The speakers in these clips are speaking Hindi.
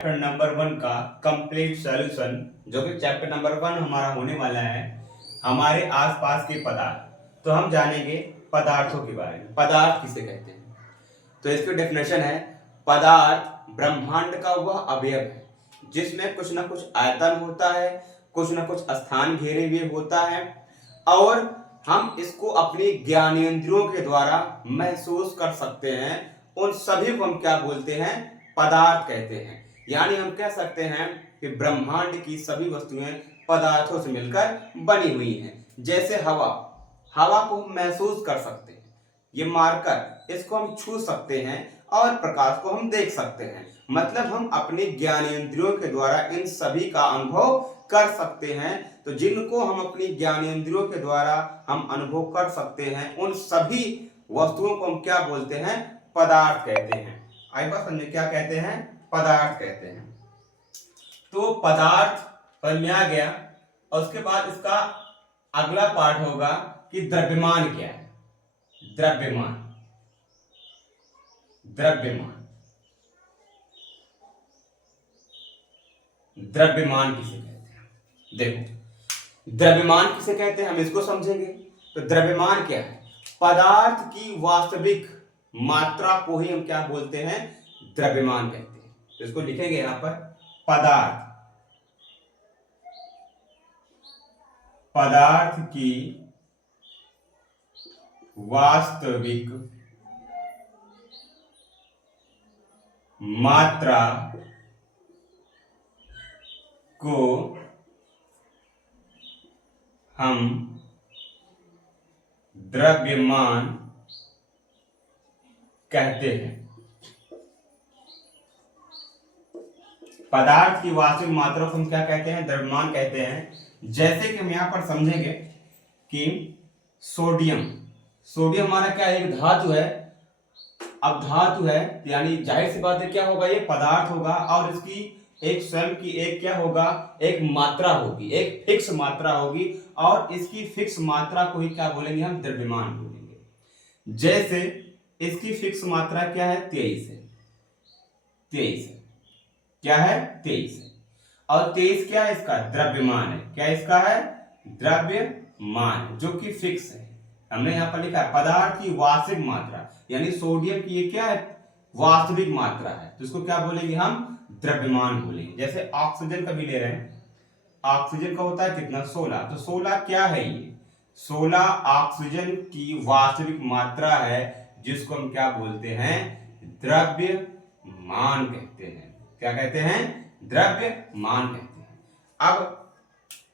चैप्टर नंबर 1 का कंप्लीट सॉल्यूशन, जो कि चैप्टर नंबर 1 हमारा होने वाला है हमारे आसपास के पदार्थ। तो हम जानेंगे पदार्थों के बारे में। पदार्थ किसे कहते हैं? तो इसकी डेफिनेशन है, पदार्थ ब्रह्मांड का वह अवयव है जिसमें कुछ ना कुछ आयतन होता है, कुछ ना कुछ स्थान घेरे हुए होता है, और हम इसको अपनी ज्ञानेंद्रियों के द्वारा महसूस कर सकते हैं। उन सभी को हम क्या बोलते हैं? पदार्थ कहते हैं। यानी हम कह सकते हैं कि ब्रह्मांड की सभी वस्तुएं पदार्थों से मिलकर बनी हुई हैं। जैसे हवा, हवा को हम महसूस कर सकते हैं, ये मारकर इसको हम छू सकते हैं, और प्रकाश को हम देख सकते हैं। मतलब हम अपने ज्ञानेंद्रियों के द्वारा इन सभी का अनुभव कर सकते हैं। तो जिनको हम अपनी ज्ञानेंद्रियों के द्वारा हम अनुभव कर सकते हैं, उन सभी वस्तुओं को हम क्या बोलते हैं? पदार्थ कहते हैं। आई बात समझे? क्या कहते हैं? पदार्थ कहते हैं। तो पदार्थ पर में आ गया, और उसके बाद इसका अगला पार्ट होगा कि द्रव्यमान क्या है। द्रव्यमान, द्रव्यमान, द्रव्यमान किसे कहते हैं? देखो, द्रव्यमान किसे कहते हैं हम इसको समझेंगे। तो द्रव्यमान क्या है? पदार्थ की वास्तविक मात्रा को ही हम क्या बोलते हैं? द्रव्यमान कहते हैं। तो इसको लिखेंगे यहां पर, पदार्थ, पदार्थ की वास्तविक मात्रा को हम द्रव्यमान कहते हैं। पदार्थ की वास्तविक मात्रा को हम क्या कहते हैं? द्रव्यमान कहते हैं। जैसे कि हम यहां पर समझेंगे कि सोडियम, सोडियम हमारा क्या है? एक धातु है। अब धातु है यानी जाहिर सी बात है क्या होगा? ये पदार्थ होगा, और इसकी एक स्वयं की एक क्या होगा? एक मात्रा होगी, एक फिक्स मात्रा होगी, और इसकी फिक्स मात्रा को ही क्या बोलेंगे? हम द्रव्यमान बोलेंगे। जैसे इसकी फिक्स मात्रा क्या है? 23 है। 23 है, क्या है? 23 है। और 23 क्या है? इसका द्रव्यमान है। क्या इसका है? द्रव्यमान, जो कि फिक्स है। हमने यहां पर लिखा है पदार्थ की वास्तविक मात्रा, यानी सोडियम की ये क्या है? वास्तविक मात्रा है। तो इसको क्या बोलेंगे? हम द्रव्यमान बोलेंगे। जैसे ऑक्सीजन का भी ले रहे हैं, ऑक्सीजन का होता है कितना? 16। तो 16 क्या है? ये 16 ऑक्सीजन की वास्तविक मात्रा है, जिसको हम क्या बोलते हैं? द्रव्यमान कहते हैं। क्या कहते हैं? द्रव्यमान कहते हैं। अब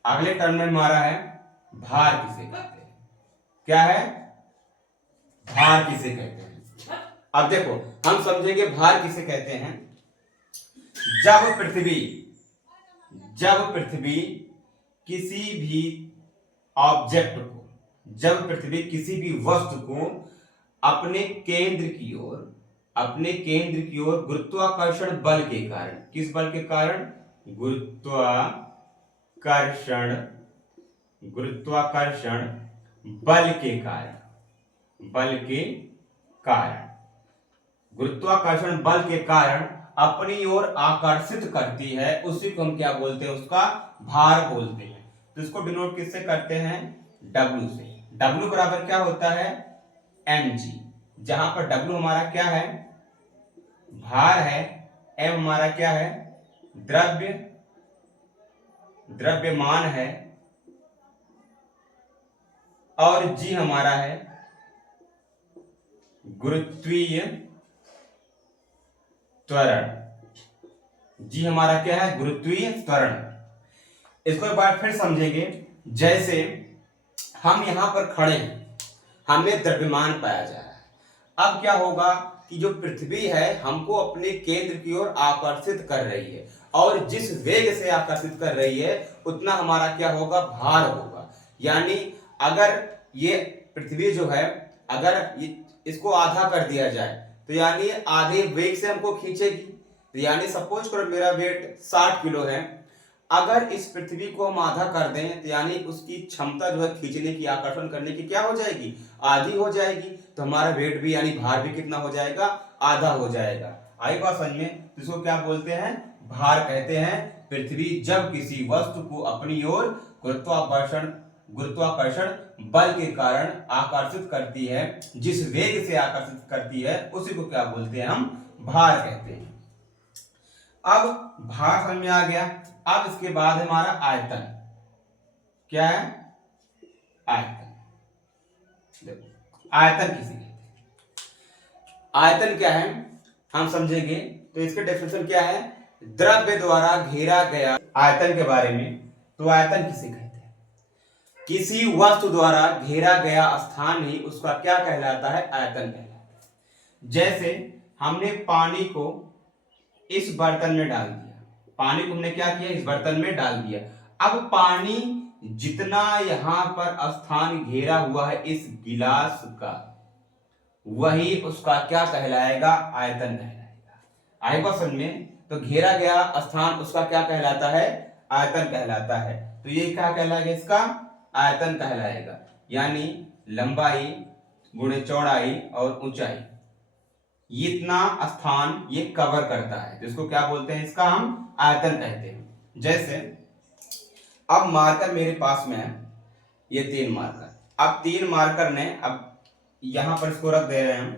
अगले टर्म में हमारा है भार किसे कहते हैं? क्या है? भार किसे कहते हैं? अब देखो, हम समझेंगे भार किसे कहते हैं। जब पृथ्वी किसी भी ऑब्जेक्ट को, जब पृथ्वी किसी भी वस्तु को अपने केंद्र की ओर गुरुत्वाकर्षण बल के कारण, किस बल के कारण? गुरुत्वाकर्षण बल के कारण, गुरुत्वाकर्षण बल के कारण अपनी ओर आकर्षित करती है, उसी को हम क्या बोलते हैं? उसका भार बोलते हैं। तो इसको डिनोट किससे करते हैं? W से। W बराबर क्या होता है? mg, जहां पर W हमारा क्या है? भार है। m हमारा क्या है? द्रव्यमान है, और g हमारा है गुरुत्वीय त्वरण। जी हमारा क्या है? गुरुत्वीय त्वरण। इसको एक बार फिर समझेंगे। जैसे हम यहां पर खड़े हैं, हमें द्रव्यमान पाया जा रहा है। अब क्या होगा कि जो पृथ्वी है हमको अपने केंद्र की ओर आकर्षित कर रही है, और जिस वेग से आकर्षित कर रही है उतना हमारा क्या होगा? भार होगा। यानी अगर ये पृथ्वी जो है, अगर इसको आधा कर दिया जाए, तो यानी आधे वेग से हमको खींचेगी। तो यानी सपोज करो मेरा वेट 60 किलो है, अगर इस पृथ्वी को हम आधा कर दें, तो यानी उसकी क्षमता जो है खींचने की, आकर्षण करने की क्या हो जाएगी? आधी हो जाएगी। तो हमारा वेट भी यानी भार भी कितना हो जाएगा? आधा हो जाएगा। आई बात समझ में? तो इसको क्या बोलते हैं? भार कहते हैं। पृथ्वी जब किसी वस्तु को अपनी ओर गुरुत्वाकर्षण बल के कारण आकर्षित करती है, जिस वेग से आकर्षित करती है, उसी को क्या बोलते हैं? हम भार कहते हैं। अब भार समझ में आ गया। अब इसके बाद हमारा आयतन क्या है? आयतन। देखो आयतन किसे कहते हैं? आयतन क्या है हम समझेंगे। तो इसके डेफिनेशन क्या है? द्रव्य द्वारा घेरा गया। आयतन के बारे में, तो आयतन किसे कहते हैं? किसी वस्तु द्वारा घेरा गया स्थान ही उसका क्या कहलाता है? आयतन कहलाता है। जैसे हमने पानी को इस बर्तन में डाल दिया, पानी को हमने क्या किया? इस बर्तन में डाल दिया। अब पानी जितना यहां पर स्थान घेरा हुआ है इस गिलास का, वही उसका क्या कहलाएगा? आयतन कहलाएगा। आएगा समझ में? तो घेरा गया स्थान उसका क्या कहलाता है? आयतन कहलाता है। तो ये क्या कहलाएगा? इसका आयतन कहलाएगा। यानी लंबाई गुणे चौड़ाई और ऊंचाई, इतना स्थान ये कवर करता है, जिसको क्या बोलते हैं? इसका हम आयतन कहते हैं। जैसे अब मार्कर मेरे पास में है, ये 3 मार्कर। अब 3 मार्कर ने, अब यहां पर इसको रख दे रहे हैं हम।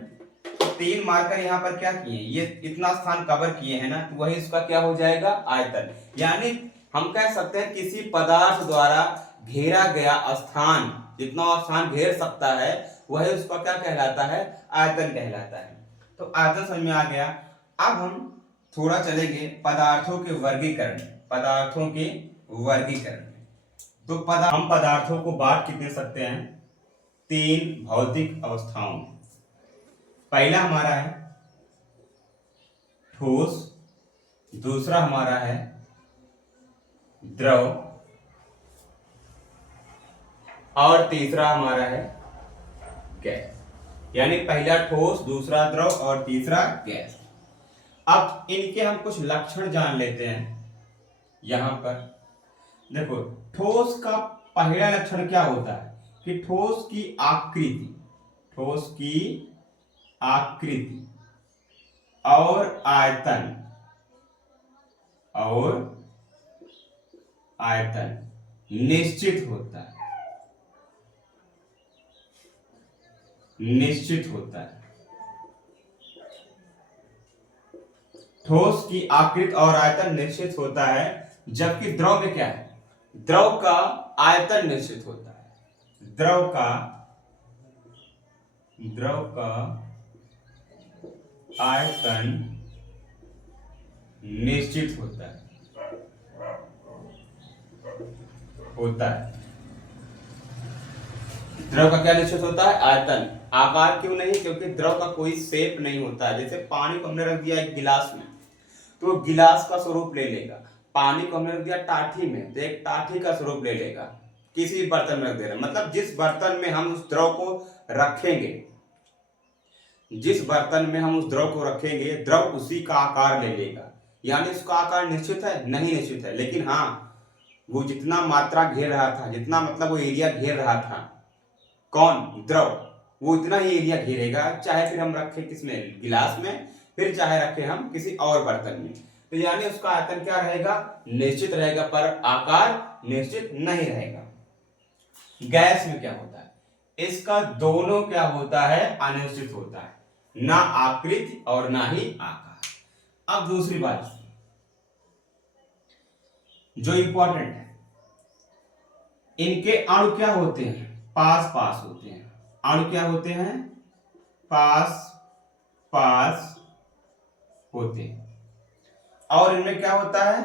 तो 3 मार्कर यहां पर क्या किए? ये इतना स्थान कवर किए हैं ना, तो वही इसका क्या हो जाएगा? आयतन। यानी हम कह सकते हैं किसी पदार्थ द्वारा घेरा गया स्थान, जितना स्थान घेर सकता है, वही उसका क्या कहलाता है? आयतन कहलाता है। तो आयतन समझ में आ गया। अब हम थोड़ा चलेंगे पदार्थों के वर्गीकरण, पदार्थों के वर्गीकरण में। तो हम पदार्थों को बांट के दे सकते हैं 3 भौतिक अवस्थाओं में। पहला हमारा है ठोस, दूसरा हमारा है द्रव, और तीसरा हमारा है गैस। यानी पहला ठोस, दूसरा द्रव और तीसरा गैस। अब इनके हम कुछ लक्षण जान लेते हैं। यहां पर देखो, ठोस का पहला लक्षण क्या होता है? कि ठोस की आकृति, ठोस की आकृति और आयतन, निश्चित होता है, निश्चित होता है। ठोस की आकृति और आयतन निश्चित होता है, जबकि द्रव में क्या है? द्रव का आयतन निश्चित होता है। द्रव का आयतन निश्चित होता है। द्रव का क्या निश्चित होता है? आयतन। आकार क्यों नहीं? क्योंकि द्रव का कोई शेप नहीं होता है। जैसे पानी को हमने रख दिया एक गिलास में, तो गिलास का स्वरूप ले लेगा। पानी को हमने रख दिया टाठी में, तो एक टाठी का स्वरूप ले लेगा। किसी बर्तन में रख दे रहे, मतलब जिस बर्तन में हम उस द्रव को रखेंगे, जिस बर्तन में हम उस द्रव को रखेंगे, द्रव उसी का आकार ले लेगा। यानी उसका आकार निश्चित है? नहीं निश्चित है। लेकिन हाँ, वो जितना मात्रा घेर रहा था, जितना मतलब वो एरिया घेर रहा था, कौन? द्रव, वो इतना ही एरिया घेरेगा, चाहे फिर हम रखें किसमें? गिलास में, फिर चाहे रखें हम किसी और बर्तन में। तो यानी उसका आयतन क्या रहेगा? निश्चित रहेगा, पर आकार निश्चित नहीं रहेगा। गैस में क्या होता है? इसका दोनों क्या होता है? अनिश्चित होता है, ना आकृति और ना ही आकार। अब दूसरी बात जो इंपॉर्टेंट है, इनके अणु क्या होते हैं? पास पास होते हैं। अणु क्या होते हैं? पास पास होते हैं। और इनमें क्या होता है?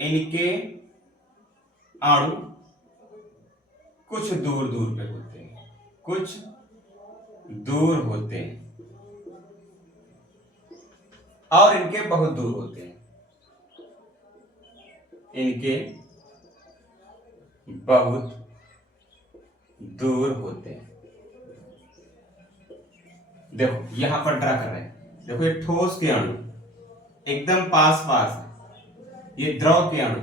इनके अणु कुछ दूर दूर पे होते हैं, कुछ दूर होते हैं, और इनके बहुत दूर होते हैं, इनके बहुत दूर होते हैं। देखो यहां पर ड्रा कर रहे हैं। देखो ये ठोस के अणु एकदम पास पास है, ये द्रव के अणु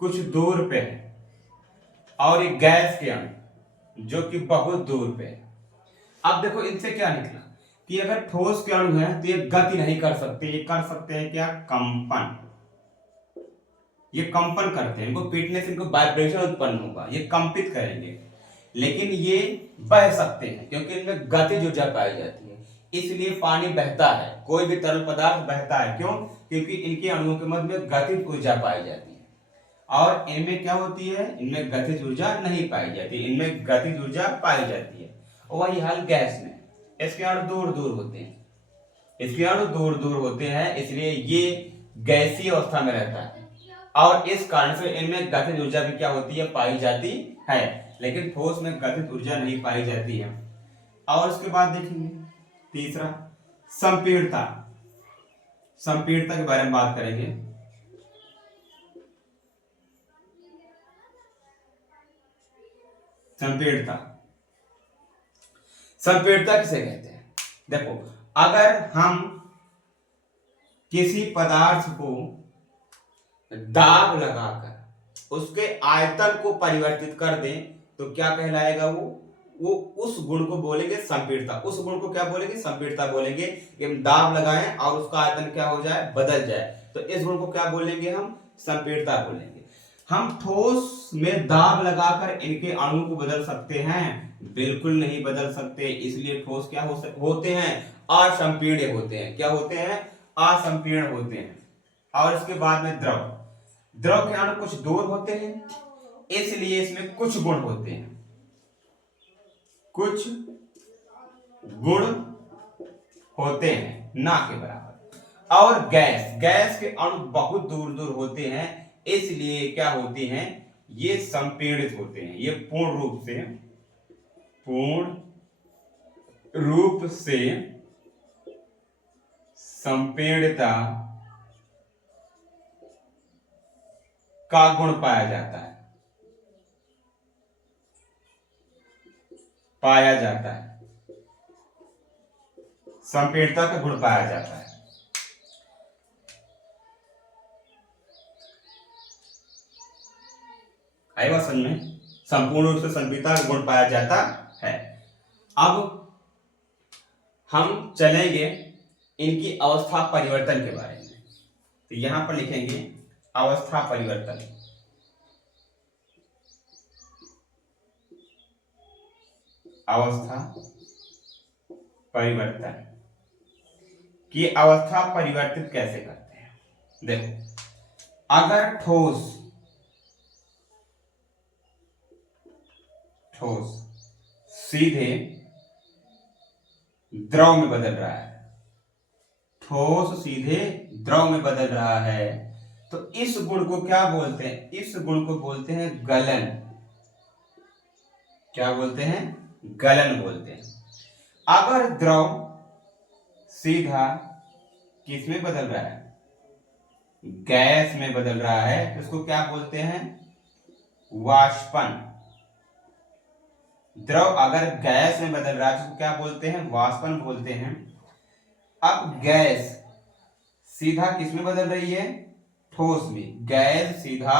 कुछ दूर पे है, और ये गैस के अणु जो कि बहुत दूर पे है। अब देखो इनसे क्या निकला? कि अगर ठोस के अणु है तो ये गति नहीं कर सकते, ये कर सकते हैं क्या, कंपन। ये कंपन करते हैं, इनको पीटने से इनको वाइब्रेशन उत्पन्न होगा, ये कंपित करेंगे। लेकिन ये बह सकते हैं क्योंकि इनमें गतिज ऊर्जा पाई जाती है, इसलिए पानी बहता है, कोई भी तरल पदार्थ बहता है। क्यों? क्योंकि इनके अणुओं के मध्य में गतिज ऊर्जा पाई जाती है। और इनमें क्या होती है, इनमें गतिज ऊर्जा नहीं पाई जाती, इनमें गतिज ऊर्जा पाई जाती है। वही हाल गैस में, इसके अणु दूर दूर होते हैं, इसके अणु दूर दूर होते हैं, इसलिए ये गैसीय अवस्था में रहता है और इस कारण से इनमें गतिज ऊर्जा भी क्या होती है, पाई जाती है। लेकिन ठोस में गतिज ऊर्जा नहीं पाई जाती है। और उसके बाद देखेंगे तीसरा, संपीड़ता। संपीड़ता के बारे में बात करेंगे। संपीड़ता, संपीड़ता किसे कहते हैं? देखो, अगर हम किसी पदार्थ को दाब लगाकर उसके आयतन को परिवर्तित कर दें तो क्या कहलाएगा, वो उस गुण को बोलेंगे संपीड़ता। उस गुण को क्या बोलेंगे, संपीड़ता बोलेंगे। कि हम दाब लगाएं और उसका आयतन क्या हो जाए, बदल जाए, तो इस गुण को क्या बोलेंगे, हम संपीड़ता बोलेंगे। हम ठोस में दाब लगाकर इनके अणु को बदल सकते हैं? बिल्कुल नहीं बदल सकते, इसलिए ठोस क्या होते हैं, असंपीर्ण होते हैं। क्या होते हैं, असंपीर्ण होते हैं। और इसके बाद में द्रव, द्रव के अणु कुछ दूर होते हैं, इसलिए इसमें कुछ गुण होते हैं, कुछ गुण होते हैं, ना के बराबर। और गैस, गैस के अणु बहुत दूर दूर होते हैं, इसलिए क्या होते हैं, ये संपीड़ित होते हैं। ये पूर्ण रूप से संपीड़ितता का गुण पाया जाता है, संपीड़ितता का गुण पाया जाता है। आएगा समझ में? संपूर्ण रूप से संपीड़ितता का गुण पाया जाता है। अब हम चलेंगे इनकी अवस्था परिवर्तन के बारे में। तो यहां पर लिखेंगे अवस्था परिवर्तन। अवस्था परिवर्तन की अवस्था परिवर्तित कैसे करते हैं? देखो, अगर ठोस सीधे द्रव में बदल रहा है, ठोस सीधे द्रव में बदल रहा है, तो इस गुण को क्या बोलते हैं? इस गुण को बोलते हैं गलन। क्या बोलते हैं? गलन बोलते हैं। अगर द्रव सीधा किस में बदल रहा है? गैस में बदल रहा है, तो इसको क्या बोलते हैं? वाष्पन। द्रव अगर गैस में बदल रहा है तो क्या बोलते हैं? वाष्पन बोलते हैं। अब गैस सीधा किस में बदल रही है? ठोस में। गैस सीधा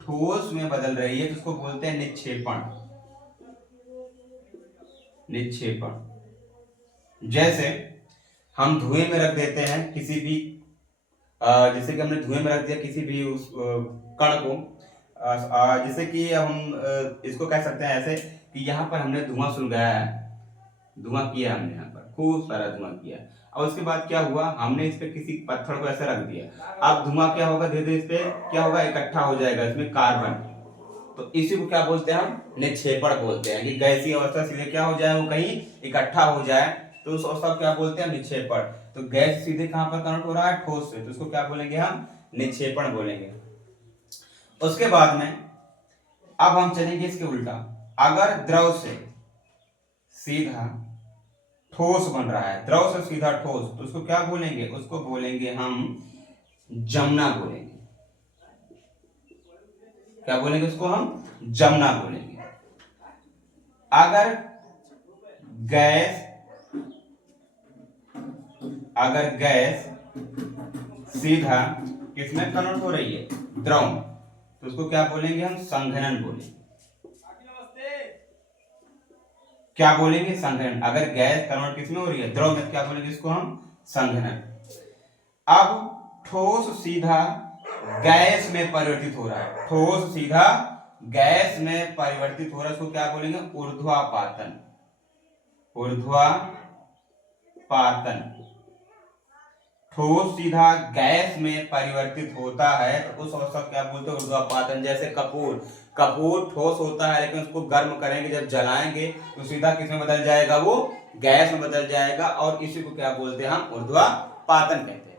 ठोस में बदल रही है तो उसको बोलते हैं निक्षेपण। जैसे हम धुएं में रख देते हैं किसी भी, जैसे कि हमने धुएं में रख दिया किसी भी उस कण को, जैसे कि हम इसको कह सकते हैं ऐसे कि यहाँ पर हमने धुआं सुलगाया है, धुआं किया हमने, यहाँ पर खूब सारा धुआं किया, और उसके बाद क्या हुआ, हमने इस पे किसी पत्थर को ऐसे रख दिया। अब धुआं क्या होगा, धीरे धीरे इस पे क्या होगा, इकट्ठा हो जाएगा इसमें कार्बन, तो इसी को क्या बोलते हैं हम? निक्षेपण बोलते हैं। कि गैसीय अवस्था सीधे क्या हो जाए, वो कहीं इकट्ठा हो जाए, तो उस अवस्था को क्या बोलते हैं? निक्षेपण। तो गैस सीधे कहां पर कन्वर्ट हो रहा है? ठोस से, तो उसको क्या बोलेंगे हम? निक्षेपण बोलेंगे। उसके बाद में अब हम चलेंगे इसके उल्टा। अगर द्रव से सीधा ठोस बन रहा है, द्रव से सीधा ठोस, तो उसको क्या बोलेंगे? उसको बोलेंगे हम जमना बोलेंगे। क्या बोलेंगे उसको हम? जमना बोलेंगे। अगर गैस सीधा किसमें कन्वर्ट हो रही है? द्रव में, तो उसको क्या बोलेंगे हम? संघनन बोलेंगे। क्या बोलेंगे? संघनन। अगर गैस कन्वर्ट किसमें हो रही है? द्रव में, क्या बोलेंगे इसको हम? संघनन। अब ठोस सीधा गैस में परिवर्तित हो रहा है, ठोस सीधा गैस में परिवर्तित हो रहा है, उसको क्या बोलेंगे? ऊर्ध्वापातन। ऊर्ध्वापातन। ठोस सीधा गैस में परिवर्तित होता है तो उस अवस्था को क्या बोलते हैं? ऊर्ध्वापातन। जैसे कपूर, कपूर ठोस होता है लेकिन उसको गर्म करेंगे, जब जलाएंगे तो सीधा किसमें बदल जाएगा? वो गैस में बदल जाएगा, और इसी को क्या बोलते हैं हम? ऊर्ध्वापातन कहते हैं।